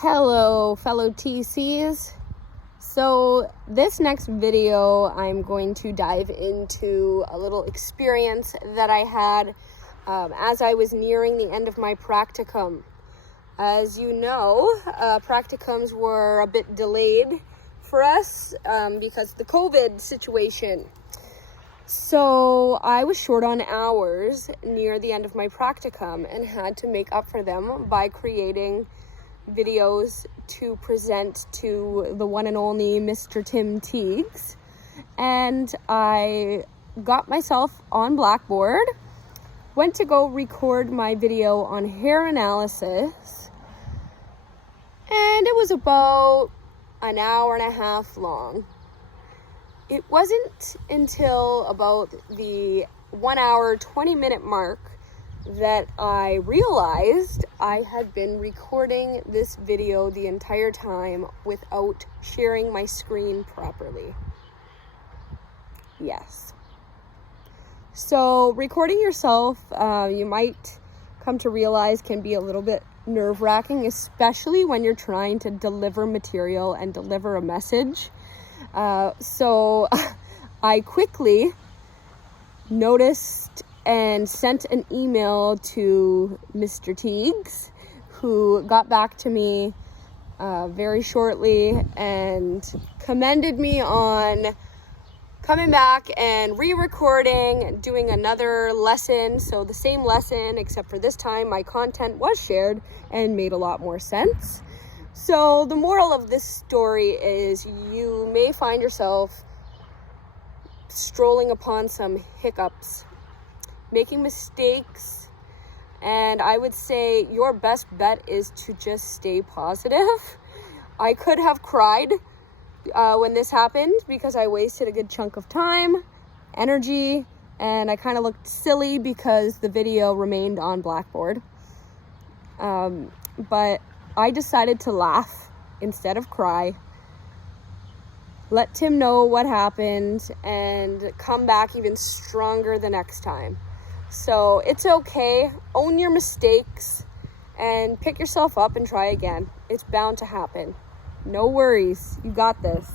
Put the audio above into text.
Hello, fellow TCs. So this next video, I'm going to dive into a little experience that I had as I was nearing the end of my practicum. As you know, practicums were a bit delayed for us because of the COVID situation. So I was short on hours near the end of my practicum and had to make up for them by creating videos to present to the one and only Mr. Tim Teagues. And I got myself on Blackboard, went to go record my video on hair analysis, and it was about an hour and a half long. It wasn't until about the 1 hour, 20-minute mark that I realized I had been recording this video the entire time without sharing my screen properly. Yes. So recording yourself, you might come to realize can be a little bit nerve-wracking, especially when you're trying to deliver material and deliver a message. So I quickly noticed and sent an email to Mr. Teagues, who got back to me very shortly and commended me on coming back and re-recording, doing another lesson. So the same lesson, except for this time my content was shared and made a lot more sense. So the moral of this story is you may find yourself strolling upon some hiccups, making mistakes, and I would say your best bet is to just stay positive. I could have cried when this happened because I wasted a good chunk of time, energy, and I kind of looked silly because the video remained on Blackboard. But I decided to laugh instead of cry, let Tim know what happened, and come back even stronger the next time. So it's okay. Own your mistakes and pick yourself up and try again. It's bound to happen. No worries. You got this.